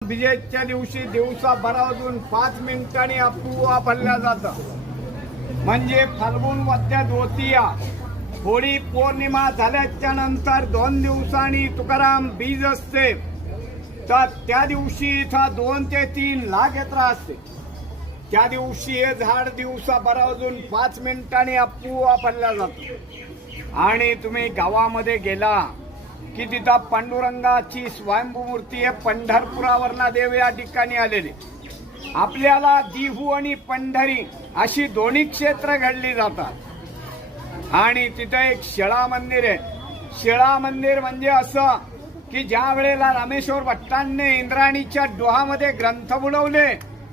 विजयच्या दिवशी दिवसा 12:05 आपोआप हल्ल्या जातं. म्हणजे फाल्गुन वद्य द्वितीया होळी पौर्णिमा झाल्याच्या नंतर 2 दिवसांनी तुकाराम बीज असते. तर त्या दिवशी इथं 2 ते 3 लाख यात्रा असते. त्या दिवशी हे झाड दिवसा 12:05 आपोआप हल्ल्या जातं. आणि तुम्ही गावामध्ये गेला की तिथं पांडुरंगाची स्वयंभू मूर्ती आहे. पंढरपुरावरना देव या ठिकाणी आलेले. आपल्याला दिहू आणि पंढरी अशी दोन्ही क्षेत्र घडली जातात. आणि तिथे एक शिळा मंदिर आहे. शिळा मंदिर म्हणजे असं की ज्या वेळेला रामेश्वर भट्टांनी इंद्राणीच्या डोहामध्ये ग्रंथ बुडवले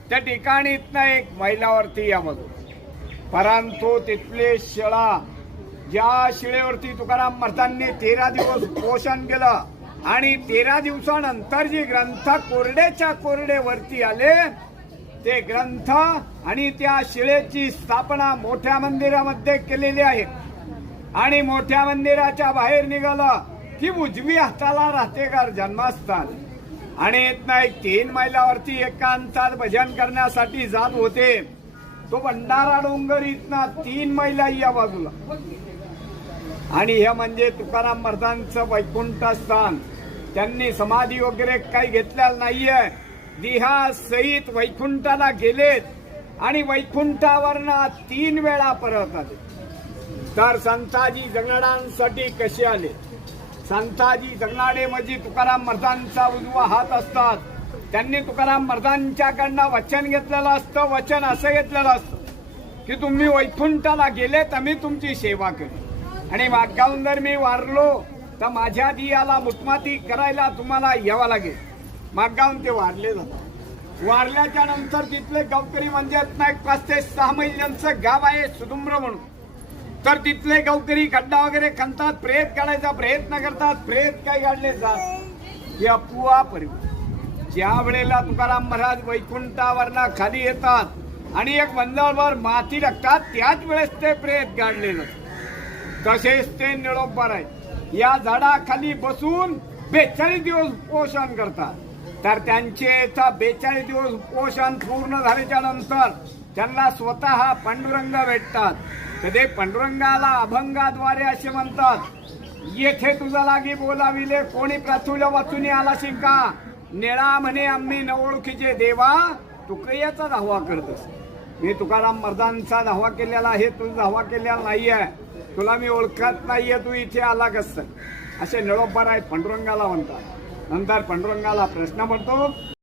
त्या ठिकाणी इथनं एक मैलावरती यामधून. परंतु तिथले शिळा ज्या शिळेवरती तुकाराम महाराजांनी 13 दिवस पोषण केलं आणि 13 दिवसानंतर जे ग्रंथ कोरडेच्या कोरडे वरती आले ते ग्रंथ आणि त्या शिळेची स्थापना मोठ्या मंदिरामध्ये केलेली आहे. आणि मोठ्या मंदिराच्या बाहेर निघालं की उजवी हाताला राहतेकर जन्मस्थान. आणि इथनं एक 3 मैलावरती एकांतात भजन करण्यासाठी जात होते. तो भंडारा डोंगर इथनं 3 मैला या बाजूला. आणि हे म्हणजे तुकाराम महाराजांचं वैकुंठ स्थान. त्यांनी समाधी वगैरे काही घेतलेलं नाहीये. देहा सहित वैकुंठाला गेलेत आणि वैकुंठावरनं 3 वेळा परत आले. तर संताजी जगनाड्यांसाठी कसे आले? संताजी जगनाडे म्हणजे तुकाराम महाराजांचा उजवा हात असतात. त्यांनी तुकाराम महाराजांच्याकडनं वचन घेतलेलं असतं. वचन असं घेतलेलं असतं की तुम्ही वैकुंठाला गेलेत आम्ही तुमची सेवा केली आणि मागाहून जर मी वारलो तर माझ्या दियाला मुठमाती करायला तुम्हाला यावं लागेल. मागाहून ते वारले जातात. वारल्याच्या नंतर तिथले गावकरी म्हणजे 5 ते 6 मैल यांचं गाव आहे सुदुम्र म्हणून. तर तिथले गावकरी खड्डा वगैरे खणतात, प्रेत काढायचा प्रयत्न करतात. प्रेत काय काढले जात हे अपुवा परिवार. ज्या वेळेला तुकाराम महाराज वैकुंठावरनं खाली येतात आणि एक मंदिरावर माती टाकतात त्याच वेळेस ते प्रेत काढले जातात. तसेच ते निळोबार आहे. या झाडाखाली बसून 42 दिवस पोषण करतात. तर त्यांचे 42 दिवस पोषण पूर्ण झाल्याच्या नंतर त्यांना स्वतः पांडुरंग भेटतात. तर ते पांडुरंगाला अभंगाद्वारे असे म्हणतात, येथे तुझा लागी बोलाविले कोणी प्रथुल्या वाचून आला शिंका निळा म्हणे आम्ही न ओळखीचे देवा तुकयाचा धावा करतस. मी तुकाराम महाराजांचा धावा केलेला आहे, तुझा धावा केलेला नाहीये. तुला मी ओळखत नाहीये, तू इथे आला कसं? असे निळोबार आहेत पांडुरंगाला म्हणतात. नंतर पांडुरंगाला प्रश्न पडतो